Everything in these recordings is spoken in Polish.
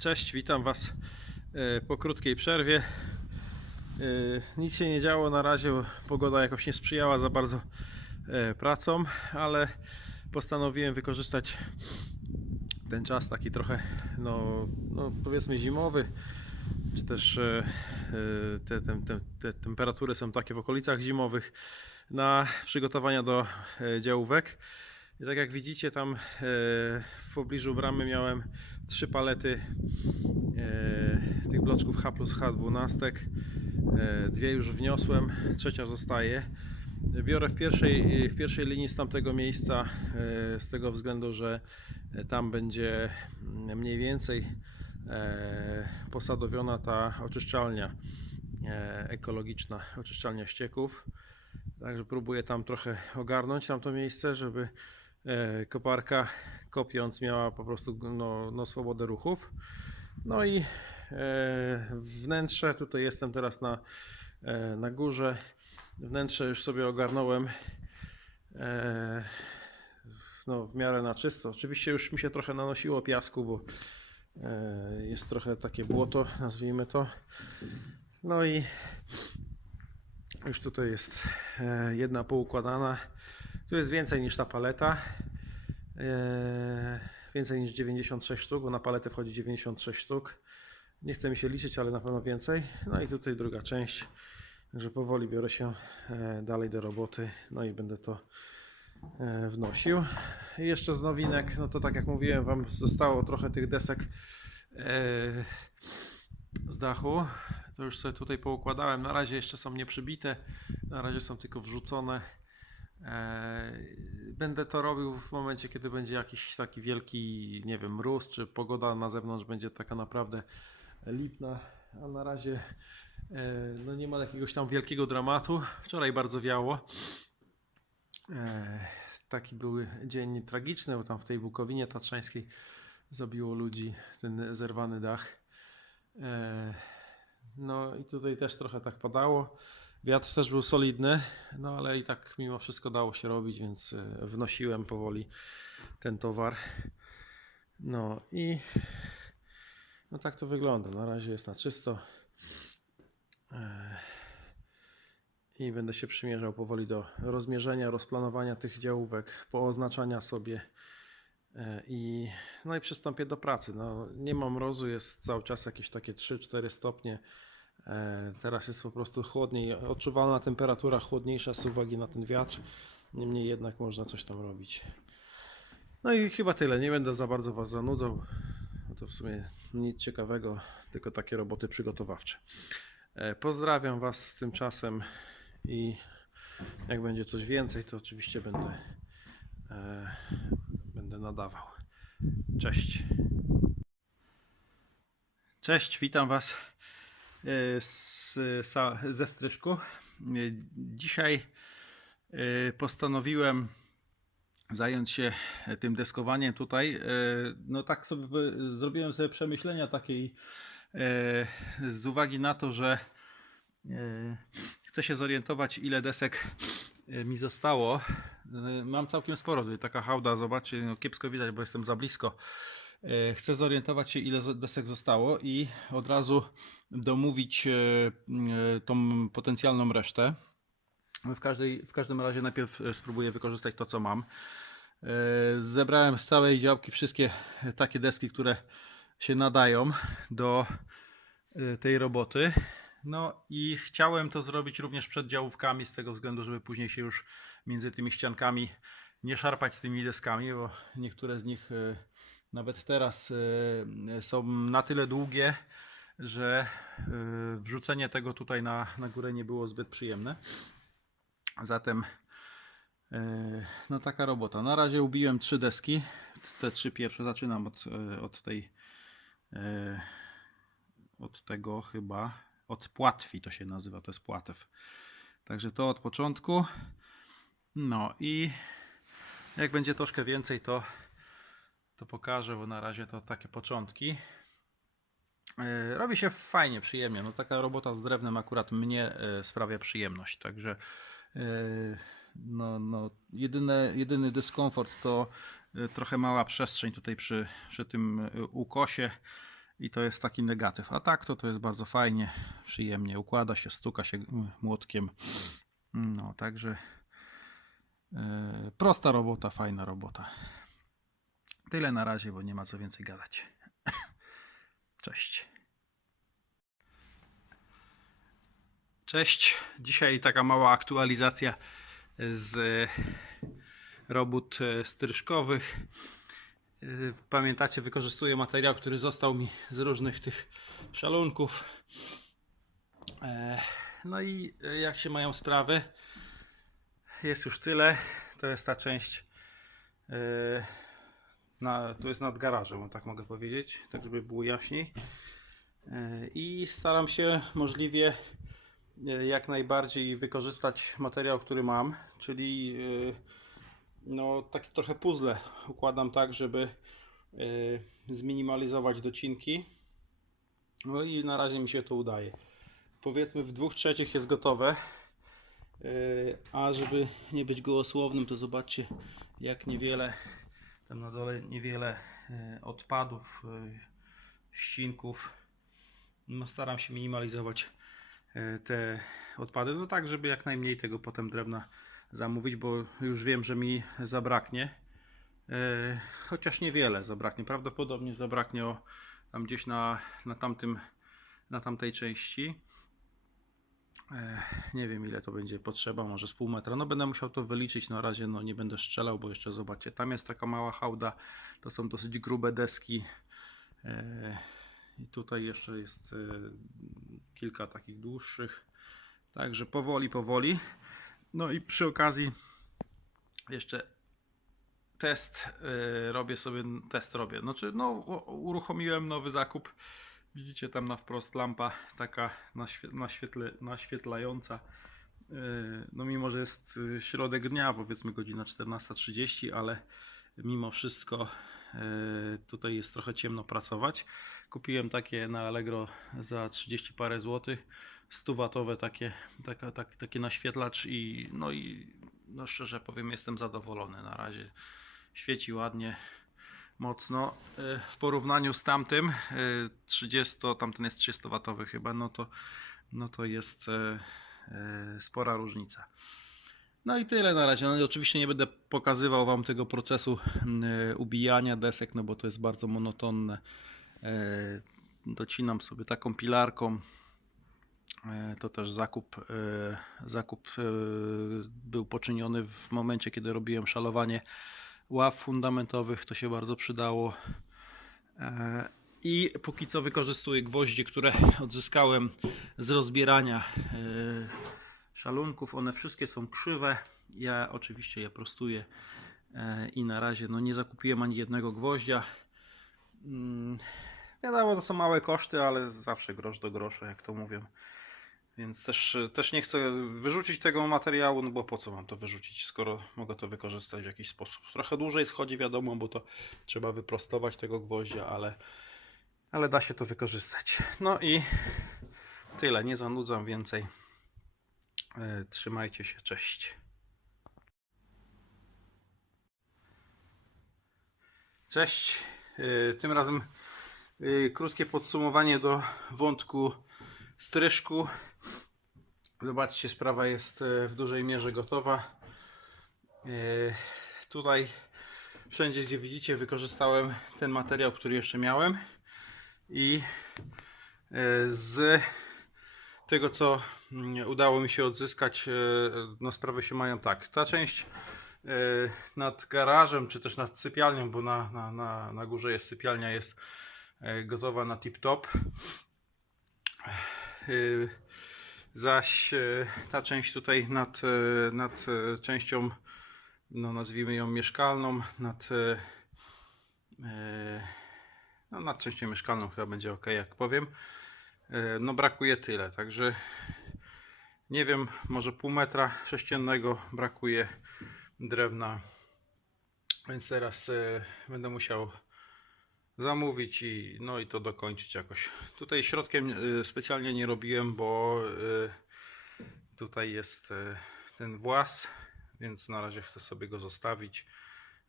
Cześć, witam Was e, po krótkiej przerwie. E, Nic się nie działo na razie, pogoda jakoś nie sprzyjała za bardzo e, pracom, ale postanowiłem wykorzystać ten czas taki trochę, no, no powiedzmy zimowy, czy też te, te, te, te temperatury są takie w okolicach zimowych, na przygotowania do działówek. I tak jak widzicie tam e, w pobliżu bramy miałem trzy palety e, tych bloczków H plus H12. E, dwie już wniosłem, trzecia zostaje. Biorę w pierwszej, w pierwszej linii z tamtego miejsca z tego względu, że tam będzie mniej więcej posadowiona ta oczyszczalnia ekologiczna, oczyszczalnia ścieków. Także próbuję tam trochę ogarnąć tamto miejsce, żeby koparka kopiąc miała po prostu no, no, swobodę ruchów. No i e, wnętrze, tutaj jestem teraz na, e, na górze. Wnętrze już sobie ogarnąłem e, no, w miarę na czysto. Oczywiście już mi się trochę nanosiło piasku, bo e, jest trochę takie błoto, nazwijmy to. No i już tutaj jest e, jedna poukładana. Tu jest więcej niż ta paleta. E, Więcej niż 96 sztuk, bo na paletę wchodzi 96 sztuk. Nie chcę mi się liczyć, ale na pewno więcej. No i tutaj druga część. Także powoli biorę się e, dalej do roboty. No i będę to e, wnosił. I jeszcze z nowinek, no to tak jak mówiłem Wam, zostało trochę tych desek z dachu. To już sobie tutaj poukładałem. Na razie jeszcze są nieprzybite. Na razie są tylko wrzucone. E, Będę to robił w momencie, kiedy będzie jakiś taki wielki, nie wiem, mróz, czy pogoda na zewnątrz będzie taka naprawdę lipna, a na razie e, no nie ma jakiegoś tam wielkiego dramatu. Wczoraj bardzo wiało. E, Taki był dzień tragiczny, bo tam w tej Bukowinie Tatrzańskiej zabiło ludzi ten zerwany dach. No i tutaj też trochę tak padało. Wiatr też był solidny, no ale i tak mimo wszystko dało się robić, więc e, wnosiłem powoli ten towar. No i no tak to wygląda. Na razie jest na czysto. E, I będę się przymierzał powoli do rozmierzenia, rozplanowania tych działówek, pooznaczania sobie e, i no i przystąpię do pracy. No, nie mam mrozu, jest cały czas jakieś takie 3-4 stopnie. E, Teraz jest po prostu chłodniej, odczuwalna temperatura chłodniejsza z uwagi na ten wiatr. Niemniej jednak można coś tam robić. No i chyba tyle. Nie będę za bardzo Was zanudzał. To w sumie nic ciekawego, tylko takie roboty przygotowawcze. E, Pozdrawiam Was tymczasem i jak będzie coś więcej, to oczywiście będę, e, będę nadawał. Cześć. Cześć, witam Was z, sa- ze Stryżku. E, Dzisiaj e, postanowiłem zająć się tym deskowaniem tutaj. E, No tak sobie zrobiłem sobie przemyślenia takiej e, z uwagi na to, że e, chcę się zorientować ile desek e, mi zostało. E, Mam całkiem sporo, taka hałda, zobaczcie, no kiepsko widać, bo jestem za blisko. E, Chcę zorientować się, ile desek zostało i od razu domówić e, e, tą potencjalną resztę. W, każdej, w każdym razie najpierw spróbuję wykorzystać to, co mam. Zebrałem z całej działki wszystkie takie deski, które się nadają do tej roboty. No i chciałem to zrobić również przed działówkami, z tego względu, żeby później się już między tymi ściankami nie szarpać z tymi deskami, bo niektóre z nich nawet teraz e, są na tyle długie, że e, wrzucenie tego tutaj na, na górę nie było zbyt przyjemne. Zatem e, no taka robota. Na razie ubiłem trzy deski. Te trzy pierwsze zaczynam od, od tej od tego chyba od płatwi to się nazywa, to jest płatew. Także to od początku. No i jak będzie troszkę więcej, to, to pokażę, bo na razie to takie początki. E, Robi się fajnie, przyjemnie. No taka robota z drewnem akurat mnie e, sprawia przyjemność. Także e, no, no, jedyne, jedyny dyskomfort to trochę mała przestrzeń tutaj przy, przy tym ukosie. I to jest taki negatyw. A tak to to jest bardzo fajnie, przyjemnie układa się, stuka się młotkiem. No, także prosta robota, fajna robota. Tyle na razie, bo nie ma co więcej gadać. Cześć. Cześć. Dzisiaj taka mała aktualizacja z robót e, stryżkowych. E, Pamiętacie, wykorzystuję materiał, który został mi z różnych tych szalunków. E, No i jak się mają sprawy? Jest już tyle. To jest ta część. Na, to jest nad garażem, tak mogę powiedzieć, tak żeby było jaśniej. E, I staram się możliwie e, jak najbardziej wykorzystać materiał, który mam, czyli e, no taki trochę puzzle układam tak, żeby zminimalizować docinki. No i na razie mi się to udaje. Powiedzmy w dwóch trzecich jest gotowe. A żeby nie być gołosłownym, to zobaczcie jak niewiele tam na dole niewiele e, odpadów, e, ścinków. No, staram się minimalizować e, te odpady, no tak, żeby jak najmniej tego potem drewna zamówić, bo już wiem, że mi zabraknie. Chociaż niewiele zabraknie. Prawdopodobnie zabraknie o, tam gdzieś na, na, tamtym, na tamtej części. E, Nie wiem ile to będzie potrzeba, może z pół metra. No będę musiał to wyliczyć. Na razie no, nie będę strzelał, bo jeszcze zobaczcie, tam jest taka mała hałda. To są dosyć grube deski. E, I tutaj jeszcze jest e, kilka takich dłuższych. Także powoli, powoli. No i przy okazji jeszcze test y, robię sobie, test robię. Znaczy, no, uruchomiłem nowy zakup. Widzicie tam na wprost lampa taka naświe- naświetle, naświetlająca. Y, No mimo, że jest y, środek dnia, powiedzmy godzina 14.30, ale mimo wszystko y, tutaj jest trochę ciemno pracować. Kupiłem takie na Allegro za 30 parę złotych. 100 watowe takie, taka, tak, taki naświetlacz i no i no szczerze powiem jestem zadowolony na razie. Świeci ładnie, mocno. Y, W porównaniu z tamtym y, 30, tamten jest 30 watowy chyba, no to, no to jest y, y, spora różnica. No i tyle na razie. No oczywiście nie będę pokazywał Wam tego procesu y, ubijania desek, no bo to jest bardzo monotonne. Y, Docinam sobie taką pilarką. To też zakup, zakup był poczyniony w momencie, kiedy robiłem szalowanie ław fundamentowych. To się bardzo przydało. E, I póki co wykorzystuję gwoździe, które odzyskałem z rozbierania e, szalunków. One wszystkie są krzywe. Ja oczywiście je prostuję e, i na razie no, nie zakupiłem ani jednego gwoździa. Mm, Wiadomo, to są małe koszty, ale zawsze grosz do grosza, jak to mówią. Więc też, też nie chcę wyrzucić tego materiału, no bo po co mam to wyrzucić, skoro mogę to wykorzystać w jakiś sposób. Trochę dłużej schodzi, wiadomo, bo to trzeba wyprostować tego gwoździa, ale, ale da się to wykorzystać. No i tyle, nie zanudzam więcej. E, Trzymajcie się, cześć. Cześć. E, Tym razem e, krótkie podsumowanie do wątku stryżku. Zobaczcie, sprawa jest e, w dużej mierze gotowa. E, Tutaj wszędzie, gdzie widzicie, wykorzystałem ten materiał, który jeszcze miałem i e, z tego, co mm, udało mi się odzyskać, no sprawy się mają tak. Ta część nad garażem, czy też nad sypialnią, bo na, na, na, na górze jest sypialnia, jest gotowa na tip-top. Zaś y, ta część tutaj nad, y, nad y, częścią, no nazwijmy ją mieszkalną, nad, no nad częścią mieszkalną chyba będzie ok, jak powiem. No brakuje tyle, także nie wiem, może pół metra sześciennego brakuje drewna, więc teraz będę musiał zamówić i no i to dokończyć jakoś. Tutaj środkiem y, specjalnie nie robiłem, bo y, tutaj jest y, ten włas, więc na razie chcę sobie go zostawić,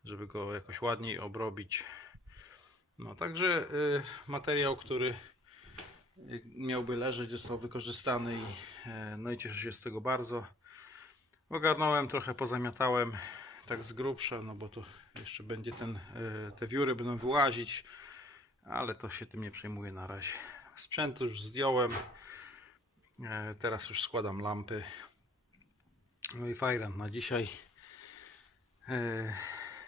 żeby go jakoś ładniej obrobić. No także materiał, który miałby leżeć, został wykorzystany i, e, no i cieszę się z tego bardzo. Ogarnąłem trochę, pozamiatałem tak z grubsza, no bo tu jeszcze będzie ten, y, te wióry będą wyłazić, ale to się tym nie przejmuję na razie. Sprzęt już zdjąłem, e, teraz już składam lampy. No i fajran na dzisiaj. E,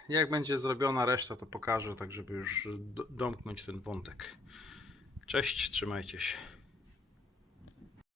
Jak będzie zrobiona reszta, to pokażę, tak żeby już do- domknąć ten wątek. Cześć, trzymajcie się.